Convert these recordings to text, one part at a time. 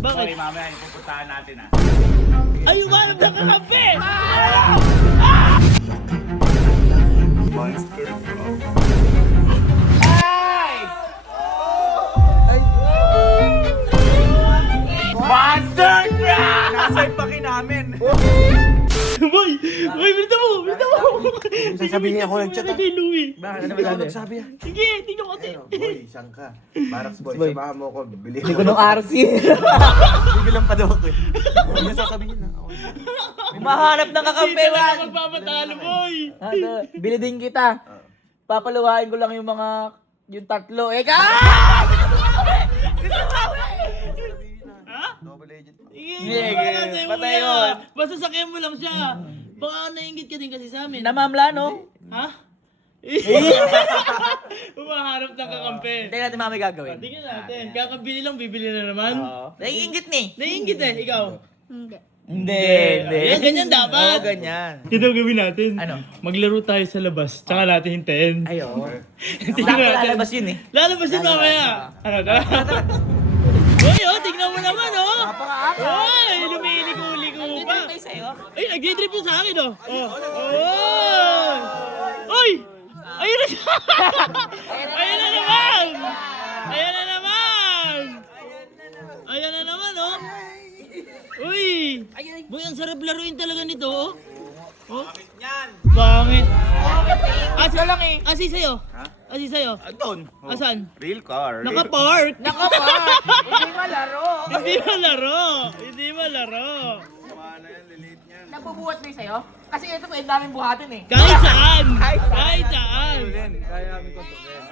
Bakit? Sorry, mamaya ipupuntahan natin ah. Ay, umarap na kakampi! Monster Truck! Nasa ipaki namin! Boy! Boy, bilita mo! Bilita mo! Sasabihin ako ng chat. Kay Louie. Bakit? Ano ba ikaw nagsabi yan? Sige, tingnan ko kasi. Boy, saan ka? Barracks boy, Boy. samahan mo ako. Bili Hindi ko nung RC. Bigil lang pa daw ako eh. Hindi niya sasabihin na. Mahanap ng Hindi kakampiwan. talaga magpapatalo, boy! Bili din kita. Papaluhain ko lang yung tatlo. Eka! Double agent. Sige, patay yun. Basta sakyan mo lang siya. Baka nainggit ka din kasi sa amin. Namamla, no? Ha? Umaharap ng kakampi. Hindi natin mami gagawin. Tingnan natin. Kakabili lang, bibili na naman. Naiingit ni. Naiinggit eh, ikaw. Hindi. Yan, ganyan dapat. Oo, ganyan. Ito gawin natin. Ano? Maglaro tayo sa labas, tsaka natin hintayin. Ayo. Tingnan natin. Lalabas yun eh. Lalabas yun mamaya. Ano, tara. Uy, oh, tignan mo naman, oh. Uy, lumiligo-ligo pa. Ay, nag-drip po sa akin, oh. Oh. Uy! Ayun na siya! Ayun na naman! Ayun na naman! Ayun na naman, oh. Uy! Boy, ang sarap laruin talaga nito, oh. Oh? Pangit. Asa lang eh. Asi sa'yo? Ha? Asi sa'yo? Doon. Asan? Real car. Naka-park. Nakapark! Hindi malaro. Hindi malaro. Hindi malaro. Nabubuhat na yung sa'yo? Kasi ito po, yung daming buhatin eh. Kahit saan. Kahit saan. Kaya namin kontrolin.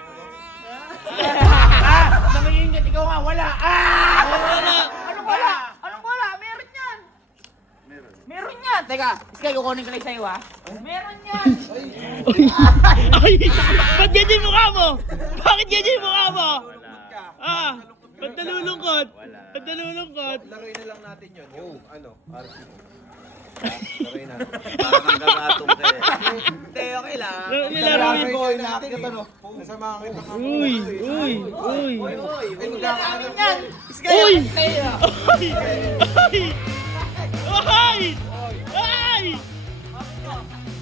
Nangiingit, ikaw nga, wala. Wala. Anong wala? Anong wala? Meron yan. Meron yan. Teka, Sky, kukunin ko lang sa'yo ha. Meron yan. Ay, ba't ganyan yung mukha mo? Bakit ganyan yung mukha mo? Ah, ba't nalulungkot? Ba't nalulungkot? Laruin na lang natin yun. Yung ano, RC. Laruin natin. Parang ang gagatong ka eh. Hindi, okay lang. Nilaruin. Boy, nakakita ano. Nasama kita ka. Uy, uy, uy. Ay, magkakaroon yan. Uy! Ay! Ay! Ay! Ay!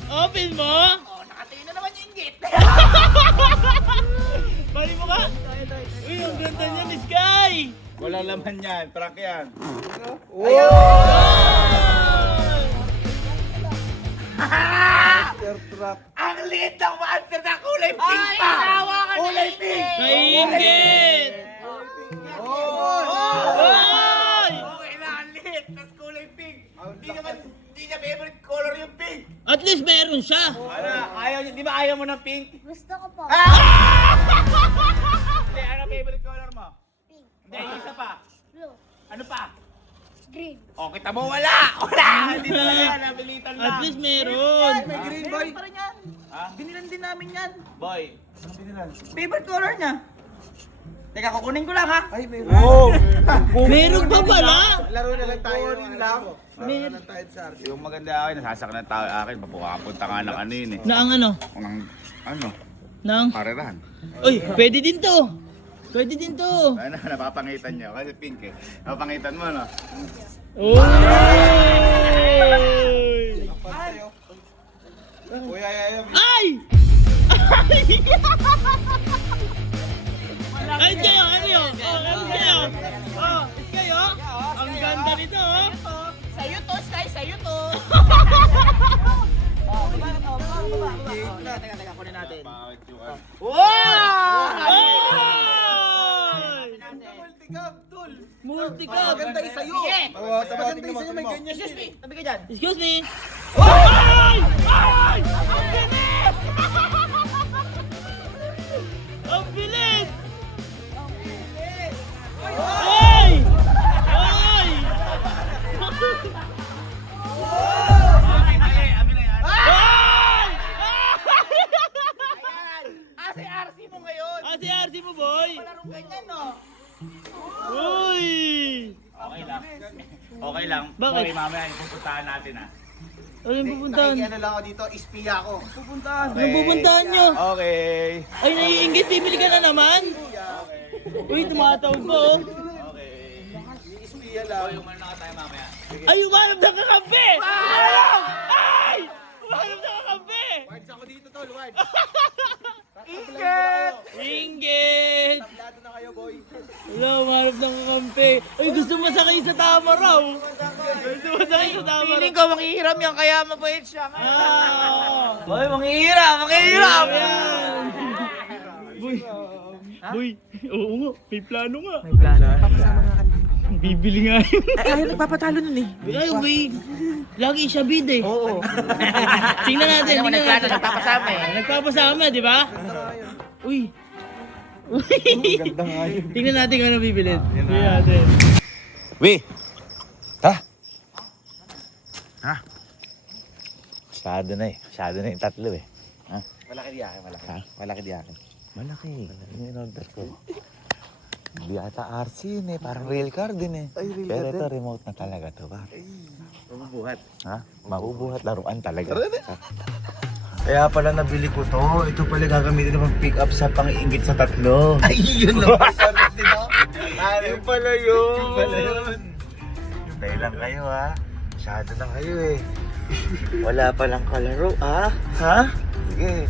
Open mo? Oh, nakatingin na naman yung inggit. Bali mo ka? Uy, ang ganda niya, Miss Sky! Wala laman yan. Prank yan. Monster truck. Ang liit ng monster na kulay pink pa. Ay, tawa ka na. Kulay pink. Kaingit! Ay! Okay na, ang liit. Tapos kulay pink. Hindi niya favorite color yung pink. At least meron siya. Ano? Ayaw niya. Di ba ayaw mo ng pink? Gusto ko po. Hindi. Ano favorite color mo? Pink. Hindi. Isa pa. Blue. Ano pa? Green. O, kita mo wala. Wala. Hindi talaga yan. Napilitan lang. At least meron. May green boy. Pa rin yan. Binilan din namin yan. Boy. Favorite color niya. Teka, kukunin ko lang ha. Ay, may Meron pa pala? Laro na lang tayo. Laro na lang tayo sa RC. Yung maganda akin, nasasaktan ng tao akin. Papukapunta nga ng ano yun eh. Na ang ano? Ng ano? Nang? Karerahan. Uy, pwede din to. Pwede din to. Ano, napapangitan niyo. Kasi pink eh. Napapangitan mo, no? Uy! Uy, ay. Ay! Ay, kayo, ano yun? Oh, ano kayo? Oh, kayo? Ang ganda nito, oh. Sa'yo to, Sky. Sa'yo to. Teka, kunin natin. Bakit yung ano? Ay! Multicam, tol. Multicam. Maganda isa yun. Sige. Maganda isa yun, may ganyan. Excuse me. Tabi ka dyan. Excuse me. Ay! Ay! Ang bilis! Ang bilis! Ay! Ay! Ay! Si RC mo ngayon. Ah, si RC mo, boy! Larong ganyan, no? Uy! Okay lang. Okay lang. Bakit? Boy, mamaya ipupuntahan natin ah. Ano yung pupuntahan? Nakikiano lang ako dito, ispiya ako. Pupuntahan. Anong pupuntahan nyo? Okay. Ay, naiingit, bibili ka na naman? Uy, tumatawag po. Oh. Ispiya lang. Ay, umanap na kakampi! Umanap! Ay! Umanap na kakampi! Wards ako dito tol, Wards. Ingat! Inggit! Tablado na kayo, boy. Wala, umanap na kakampi. Ay, gusto masakay sa tama raw. Gusto masakay sa tama raw. Feeling ko manghihiram yan, kaya mabait siya. Ah! Boy, manghihiram, manghihiram! Ayan! Boy! Boy! Oo nga, may plano nga. May plano. Papasama nga kami. Bibili nga yun. Ay, nagpapatalo nun eh. Ay, boy! Lagi siya bid eh. Oo. Tingnan natin, Ano mo, tingnan nagplano, natin. nagpapasama eh. Nagpapasama, di ba? Uy! Uy! Tingnan natin kung ano bibilin. Tingnan natin. Wi! Ha? Ha? Masyado na eh. Masyado na yung tatlo eh. Ha? Malaki di akin, malaki. Ha? Malaki di akin. Malaki. Malaki yung order ko. Hindi ata RC yun eh. Parang rail car din eh. Ay, rail Pero car ito din. remote na talaga to ba? Mabubuhat. Ha? Mabubuhat laruan talaga. Ha? Kaya pala nabili ko to. Ito pala gagamitin naman pick up sa pang-ingit sa tatlo. Ay, yun lang. Ayun pala yun. Yun pala yun. Hintay lang kayo ha. Masyado na kayo eh. Wala palang kalaro ha? Ha? Sige.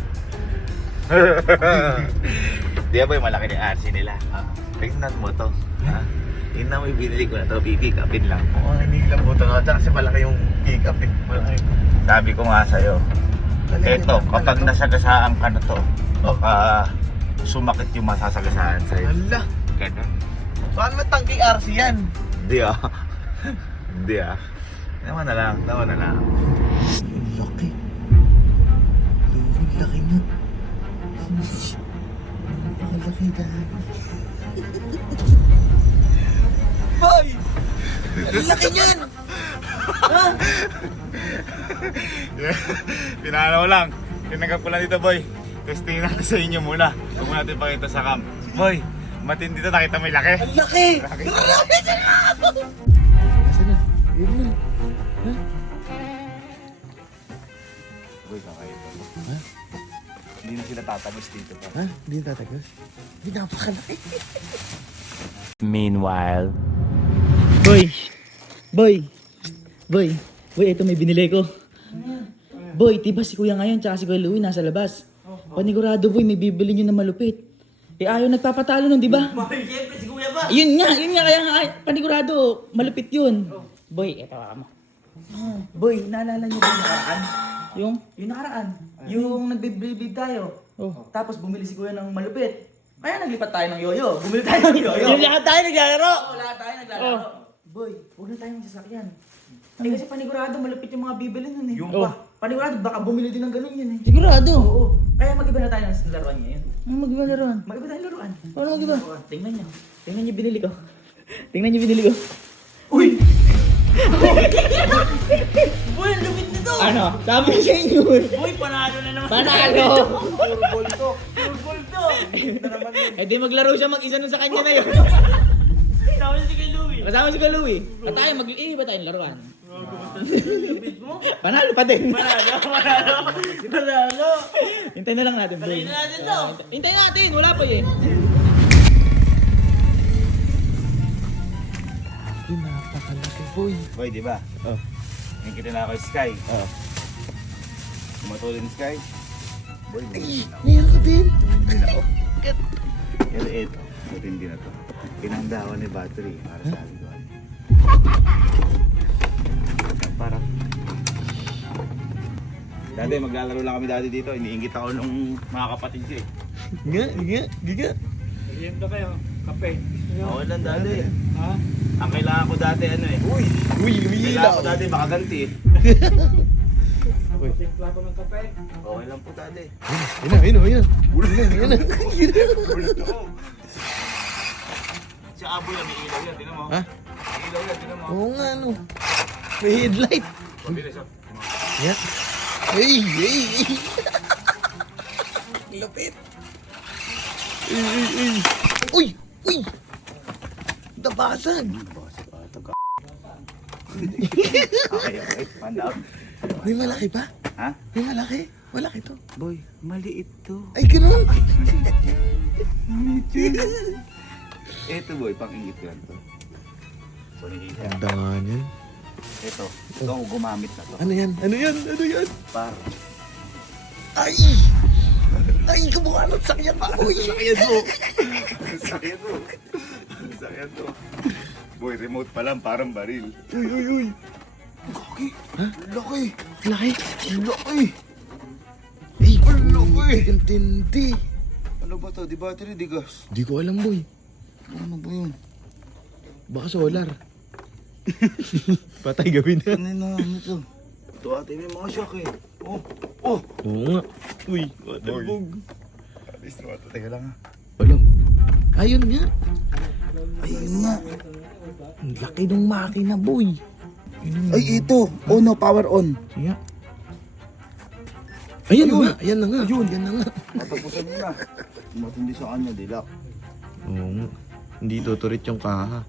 Di ba yung malaki ni RC nila? Tingnan mo to. Ha? Tingnan mo yung binili ko na to. Pipick upin lang. Oo, hindi lang buto na. Kasi malaki yung pick up eh. Malaki. Sabi ko nga sa'yo. Eto, kapag nasagasaan ka na to, baka sumakit yung masasagasaan sa'yo. Hala. Ganun. Paano matangking RC yan? Hindi ah. Hindi ah. Naman na lang, naman na lang. Ang laki. Ang laki nga. Napakalaki dahil. Boy! Ang laki niyan! Pinakala ko lang. Tinanggap ko lang dito, boy. Testingin natin sa inyo muna. Huwag mo natin pakita sa cam. Boy, matindi to. Nakita mo yung laki. Ang laki! Laki. Marami sila! Nasaan na? Yun na. Boy, kakaiba. Ha? Hindi na sila tatagos dito pa. Ha? Hindi tatagos? Hindi napakalaki. Meanwhile. Boy! Boy! Boy! Boy, ito may binili ko. Boy, diba si Kuya ngayon tsaka si Kuya Louie nasa labas? Panigurado boy, may bibili nyo na malupit. Eh ayaw nagpapatalo nun, di ba? Boy, siyempre si Kuya ba? Yun nga, kaya nga, panigurado, malupit yun. Boy, eto ka mo. Boy, naalala nyo ba yung nakaraan? Yung nakaraan. Yung nagbiblibib tayo. Tapos bumili si Kuya ng malupit. Kaya naglipat tayo ng yoyo. Bumili tayo ng yoyo. Yung lahat tayo naglalaro. Oo, lahat tayo naglalaro. Boy, huwag na tayong sasakyan. Eh kasi panigurado, malupit yung mga bibili nun eh. Yung pa. Panigurado, baka bumili din ng ganun yun eh. Sigurado? Oo. Kaya mag-iba na tayo ng laruan ngayon. Ano mag-iba laruan? Mag-iba tayo laruan. Paano mag-iba? Tingnan niyo. Tingnan niyo binili ko. Tingnan niyo binili ko. Uy! Uy, ang lupit nito! Ano? Sabi sa inyo. Uy, panalo na naman. Panalo! Pure to. Pure to! Eh di maglaro siya mag-isa nun sa kanya na yun. Kasama si Kuya Louie. Kasama si Kuya Louie. At tayo mag-iiba tayong laruan. Panalo pa din. Panalo. Hintayin na lang natin. Hintayin na natin to. Hintayin natin. Wala pa eh. Napakalaki, boy. Boy, di ba? Oh. Ngayon kita na ako Sky. Oh. Tumatulin Sky. Boy, Meron ka din. hindi na ako. Pero ito, matindi na to. Pinandawan ni battery para sa aliguan. Parang dati maglalaro lang kami dati dito, iniingit ako nung mga kapatid ko eh. Giga. Merienda kayo. Kape. Ako lang dati. Ha? Ang kailangan ko dati ano eh. Uy, Kailangan ko dati makaganti eh. Timpla ko ng kape. Okay lang po dati. Yun. Si Aboy na may ilaw yan, tinan mo. Ha? May ilaw yan, tinan mo. Oo nga, ano. May headlight. Mabilis ah. Yan. Hey. Lapit. Uy. Nabasag. Okay. Find out. May malaki pa? Ha? May malaki? Malaki to. Boy, maliit to. Ay, ganun. Ito boy, pang-ingit ko yan to. Ang dangan yan. Ito ang gumamit na to. Ano yan? Ano yan? Ano yan? Par. Ay! Ay, kamukha ng sakyan ko. Uy! Sakyan mo. Sakyan mo. Sakyan mo. Boy, remote pa lang, parang baril. Uy, uy, uy! Laki. Ha? Laki. Laki! Laki. Ay! Laki. Ang tindi! Ano ba to? Di battery, di gas? Di ko alam, boy. Ano ba yun? Baka solar. Patay gawin na. Ano to? Ito ate may mga shock eh. Oh. Oh. Oo nga. Uy, waterbog. Alis na ito. Teka lang ha. Alam. Ayun nga. Ayun nga. Ang laki ng makina, boy. Ay, ito. Oh no, power on. Siya. Ayan na nga. Ayan na nga. Ayan na nga. Matapusan mo na. Matindi sa kanya, dilak. Oo nga. Hindi tuturit yung kaha.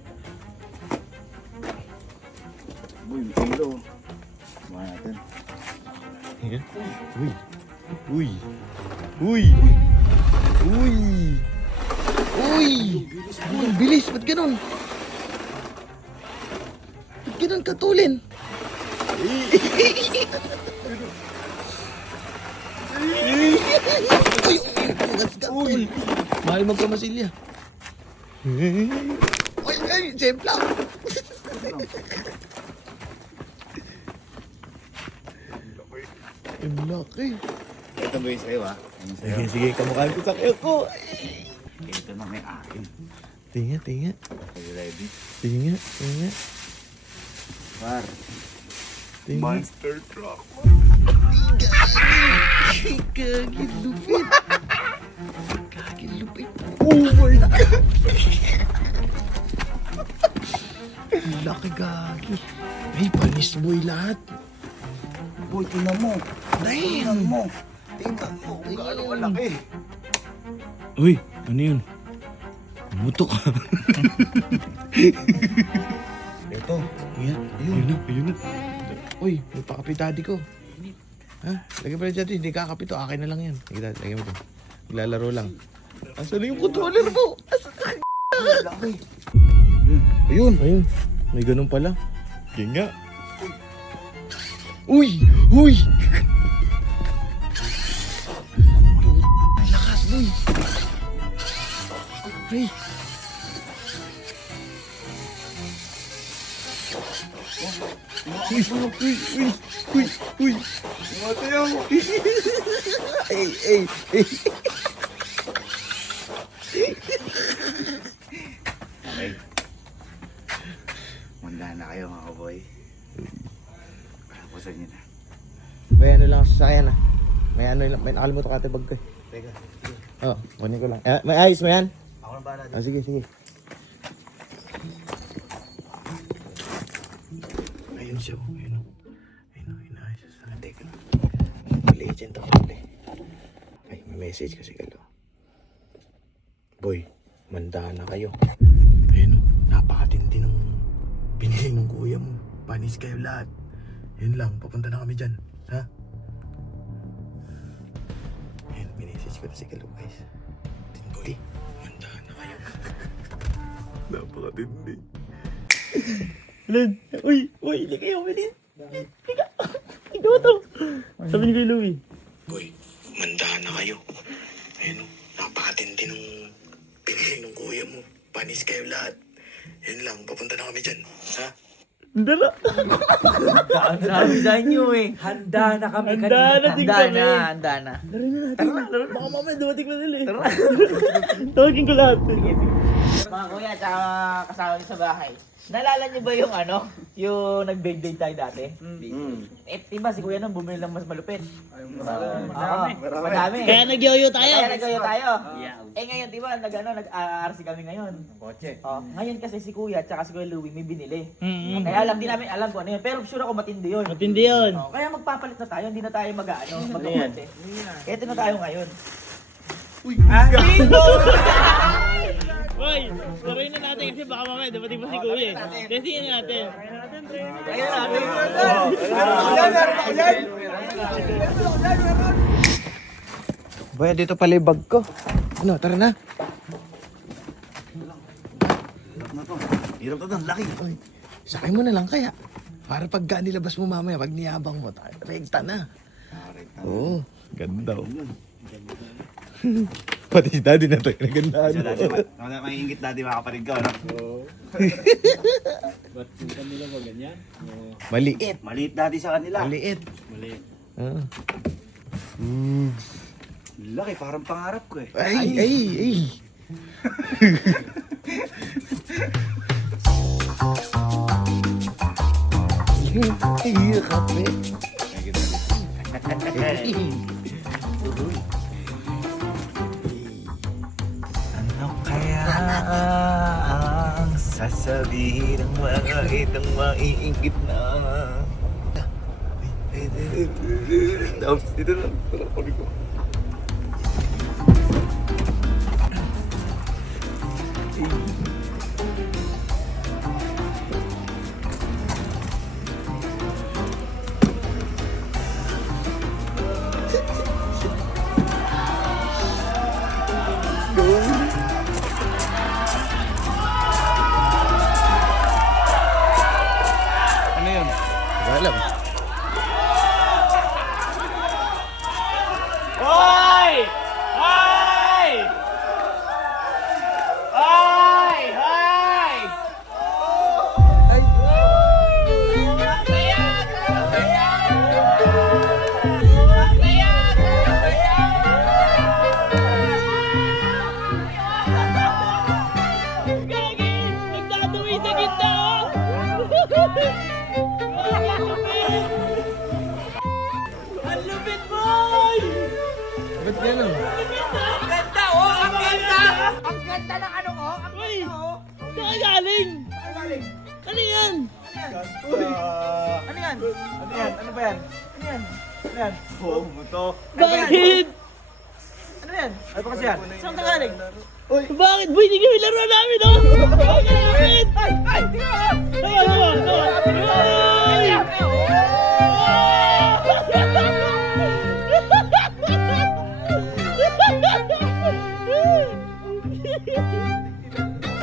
Boy, may kilo. Sumahan natin. Ayan. Uy. Uy. Uy. Uy. Uy. Ang bilis. Ba't ganun? Ba't ganun katulin? Uy. Uy. Mahal magkamasilya. Uy. Ay. Sempla. Ang laki. Ito ba yung sa'yo ha? Ano sa'yo? Sige, sige. Kamukhaan ko sa kayo ko. Ito na may akin. Tinga, tinga. Are you ready? Tinga, tinga. Par. Tinga. Monster truck. Kagin lupit. Kagin lupit. Oh my God. Ang laki gagi. Ay, panis boy lahat. Boy, tingnan mo. Tingnan Damn. mo. Tingnan mo. Kung gaano kalaki. Uy, ano yun? Mutok. Ito. Ayan, ayun na, ayun na. Uy, may pakapi daddy ko. Ha? Lagyan pala dyan, hindi kakapi to. Akin na lang yan. Lagyan mo to. Maglalaro lang. Asan na yung controller mo? Asan na? Laki. Ayun. Ayun, may ganun pala. Tinga. Uy! Uy! Ang lakas, boy! Ay! Uy! Uy! Uy! Uy! Uy! Matayo. Ay! Ay! Ay! Okay. Manda na kayo mga kaboy. Tapusan nyo na. May ano lang sa akin ah. May ano lang, may nakalimutan ka bag ko eh. Teka. Oh, kunin ko lang. May ayos mo yan? Ako na bahala. Ah, sige, sige. Ayun siya, oh. Ayun, oh. Ayun, oh. Ayos sa akin. Teka. Legend ako ulit. Ay, may message kasi kalo. Boy, manda na kayo. Ayun, oh. Napakatindi ng binili ng kuya mo. Panis kayo lahat. Yun lang, papunta na kami dyan. Ha? Ayun, minessage ko na si Kalo, guys. Tindi. Manda na kayo. Napakatindi. Lan, uy, hindi kayo, Melin. Ikaw to. Sabi ni Kuya Louie. Boy, manda na kayo. Ayun, napakatindi nung pinili ng kuya mo. Panis kayo lahat. Yun lang, papunta na kami dyan. Ha? Dala. Sabi sa inyo eh. Handa na kami kanina. Handa na. Tara, baka mamaya dumating na nila eh. Tara. Tawagin ko lahat. Mga kuya, tsaka kasama niyo sa bahay. Naalala niyo ba yung ano? Yung nag-birthday tayo dati? Eh, diba si kuya nang bumili ng mas malupit? Madami. Kaya nagyoyo tayo. Kaya nag-ayo tayo. Eh ngayon, diba, nag-RC kami ngayon. Kotse. Oh, ngayon kasi si kuya tsaka si Kuya Louie may binili. Kaya di namin alam kung ano yun. Pero sure ako matindi yun. Matindi yun. Oh, kaya magpapalit na tayo, hindi na tayo mag-ano, mag-kotse. Kaya ito na tayo ngayon. Hoy, sabayin na natin kasi baka mamaya dumating pa si Kuya eh. Testingin na natin. Kaya natin. Boy, dito pala yung bag ko. Ano, tara na. na to. Hirap na to, laki. Uy, sakay mo na lang kaya. Para pagka nilabas mo mamaya, pag niyabang mo, rekta na. Oo, ganda oh. Pati si daddy na to, nagandaan Siya dati, mo. may ingit dati mga kapatid ko, no? Maliit. Maliit dati sa kanila. Maliit. Ah. Laki, parang pangarap ko eh. Ay. Ay, kape. Ano kaya ang sasabihin ng mga itong maiingit na? Tapos dito lang, parang kami ko. Ano yun? Wala alam. Hoy! Hoy! Hoy! Hoy! Gagi! Nagdadumi sa gitna, oh! Ang lupit, boy! Ba't gano'n? Ganda oh! Ang ganda! Ang ganda ng ano oh! Ang Uy! ganda oh! Saan galing? Ano galing? Ano yan? Ano yan? Ano yan? Ano ba yan? Ano yan? Ano yan? Oo, muto. Bakit? Ano yan? Ano ba kasi yan? Saan ka galing? Bakit? Boy, hindi kami laro namin, oh! Bakit? Ay! Tingnan mo! Tawa! Ay!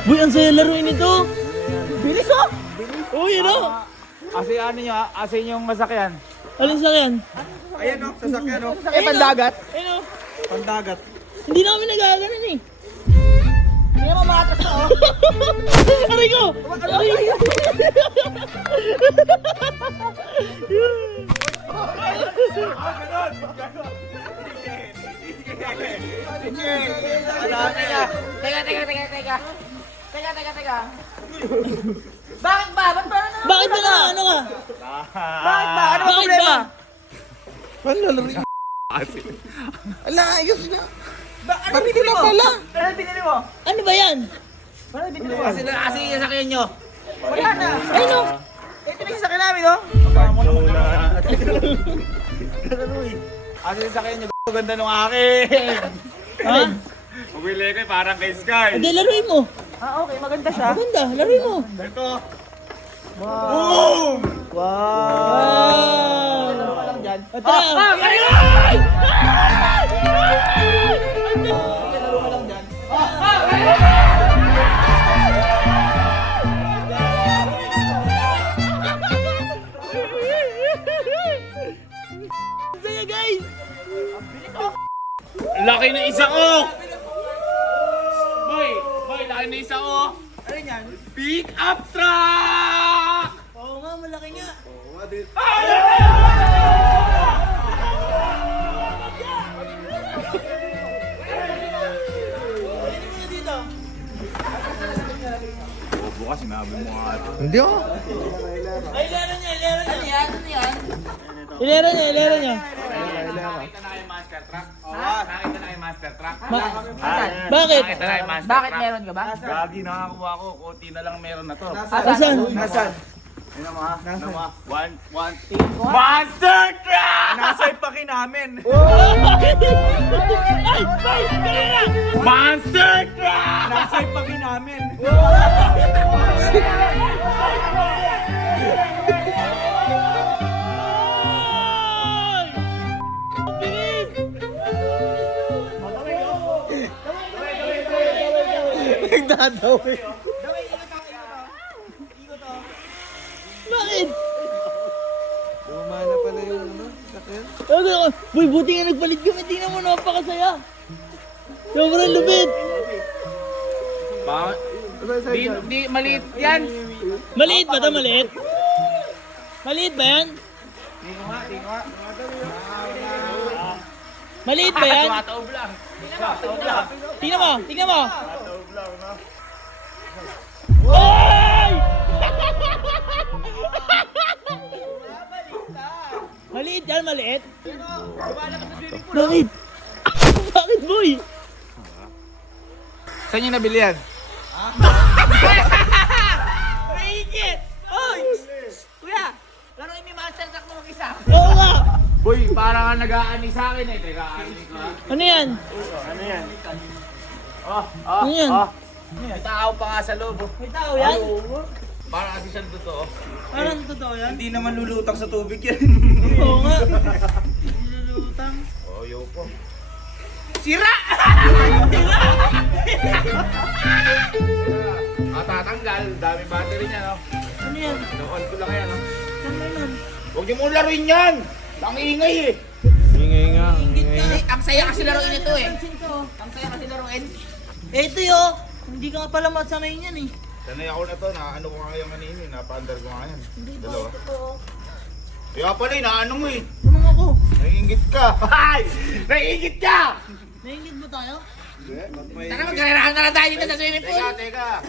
Boy, ang saya laruin ito! Bilis oh! Oh, yun oh! Kasi ano nyo, asin yung masakyan. Alin sa yan? Ayan o, sasakyan o. Sa pandagat? Ayun oh! Pandagat. Hindi na kami nagaganon eh! Hindi naman matas na oh! Aray ko! Aray ko! Teka. Bakit ba? Ba't ba? Bakit ba na? Ano ka? Bakit ba? Ano Bakit problema? ba? Paano lalaroin? Ala, ayos na. Ano Parang binili na mo? pala. Ano binili mo? Ano ba yan? Ano binili mo? Kasi yung sakyan nyo. Wala na. Ayun oh! Ito na yung sakyan namin oh. Asin yung sakyan nyo, ganda nung akin. Ha? Pagwili ko parang kay Sky. Hindi, laruin mo. Ah okay, maganda siya. Maganda, laruin mo. Ito. Wow! Wow! Ano ka lang dyan? Ito na. Laro ka lang dyan. Saya guys! Laki na isa ko! Boy, laki na isa ko! Ano yan? Pick up truck! Oo nga, malaki nga. Bukas sinabi mo nga ito. Hindi oh. Ay, ilera niya, ilera niya. Ano yan? Ano yan? Ilera niya, ilera niya. Nakita na yung master truck? Nakita na yung master truck? Bakit? Nakita na yung master Bakit truck? meron ka ba? Gagi, nakakuha ko. Kunti na lang meron na to. Asan? Nasaan? Ano mo ha? Ano mo ha? Monster truck! Nasa ipaki namin. Ay! Ay! Kanina! Monster truck! Nasa ipaki namin. Ay! Bilis! Nagdadawi. Bakit? Luma na pala yung ano, sakyan. Boy, buti nga nagpalit kami. Tingnan mo, napakasaya. Sobrang lupit. Di maliit yan. Maliit ba ito? Maliit? Maliit ba yan? Maliit ba yan? Tingnan mo, tingnan mo. Oy! Maliit yan, maliit? Bakit? Bakit, boy? Saan nyo nabili yan? Mahigit! Oy! Kuya! Laruin mo yung Master Track mo mag-isa. Oo nga! Boy, parang ka nag-aani sa akin eh. Teka, aani ka. Ano yan? Ano yan? Ano yan? May tao pa nga sa loob. May tao yan? Parang kasi siya totoo. Parang totoo yan? Hindi naman lulutang sa tubig yan. Oo nga. Nilulutang. Oh, yo po. Tatanggal. Dami battery niya, no? Ano yan? No-on ko lang yan, no? Saan na yan? Huwag niyo mong laruin yan! Ang ingay eh! Ingay nga. Ang saya kasi laruin ito eh. Ang saya kasi laruin. Ito yo. Hindi ka nga pala masanay niyan eh. Sanay ako na to, naano ko nga yung kanina eh. Napa-under ko nga yan. Hindi ba? Dalawa. Totoo. Kaya pala eh, naano mo eh. Ano ako? Naiingit ka! Ay! Naiingit ka! Naingit mo tayo? Tara, magkarerahan na lang tayo dito sa swimming pool. Teka!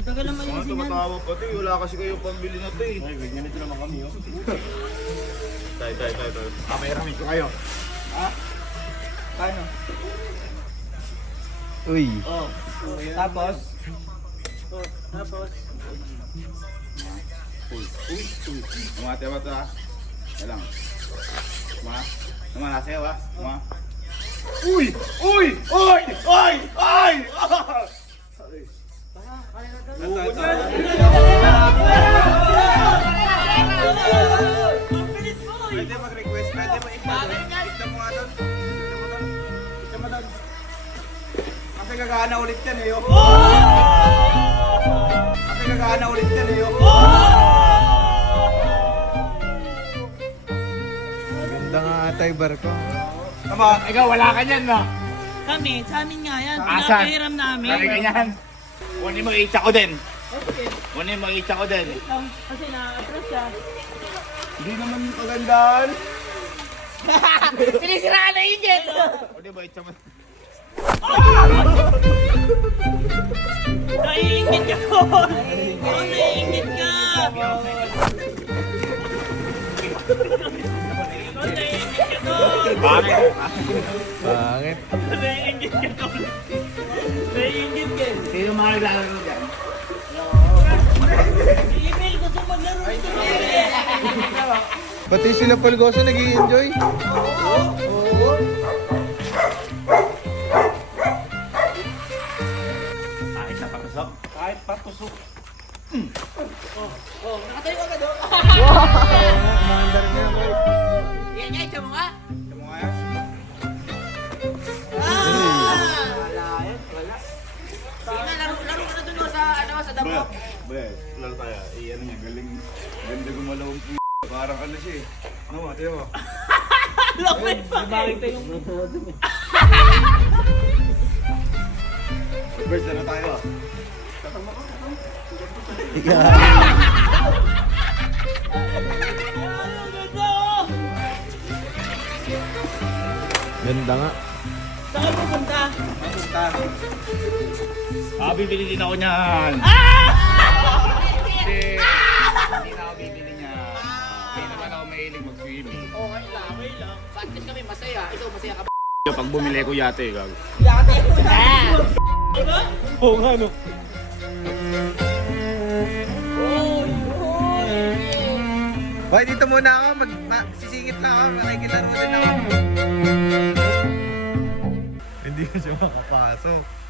Ang tagal naman Mga yung sinyan. tumatawa pa to eh. Wala kasi kayo pambili na to eh. Ay, ganyan naman kami oh. Tayo. Kameramin ko kayo. Paano? Uy. Tapos? Tumatawa ha. Alang. Nasayaw ha. Uy! Pwede mag-request, pwede mag-ikta doon. Ikta mo nga doon. Ikta mo doon. Kasi gagana ulit yan eh. Oh. Kasi gagana ulit yan eh. Oh. Ganda nga ata yung barko. Tama. Ikaw, wala ka dyan no? Kami, sa amin nga yan. Asan? Pinapahiram namin. Sabi ka niyan. Kunin mo itcha ko din. Okay. Kunin mo itcha ko din. Kasi na-atras siya. Hindi naman kagandaan. Sinisiraan na yun yan. Kunin mo itcha mo. Naiingit ka po! Oo, naiingit ka! Oo, naiingit ka doon! Bakit? Bakit? Naiingit ka doon! Naiingit ka! Sino mga naglalaro dyan? Email, gusto maglaro dito! Pati sila Palgoso nag-i-enjoy. Kahit sa patusok? Kahit patusok. Nakatayo ka ba doon? Umaandar niya, boy. Yan nga, ito mo nga. Ito mo nga yan. Sige na, laro ka na doon sa damo. Boy, lalo tayo. Ano niya, galing. Ganda gumalaw ang p***. Parang ano siya eh. Ano mo, tiyo mo. Lapit pa! Birds, ano tayo? Ganda nga. Saan ka pupunta? Bibili din ako niyan. Hindi. Hindi na ako bibili niyan. Hindi naman ako mahilig mag-swimming. Okay lang. Sa atin kami masaya. Ikaw masaya ka ba? Pag bumili ko yate, gago. Yate mo na. Oo nga, no? Boy, dito muna ako. Sisingit lang ako. Makikilaro din ako. Hindi na siya makapasok.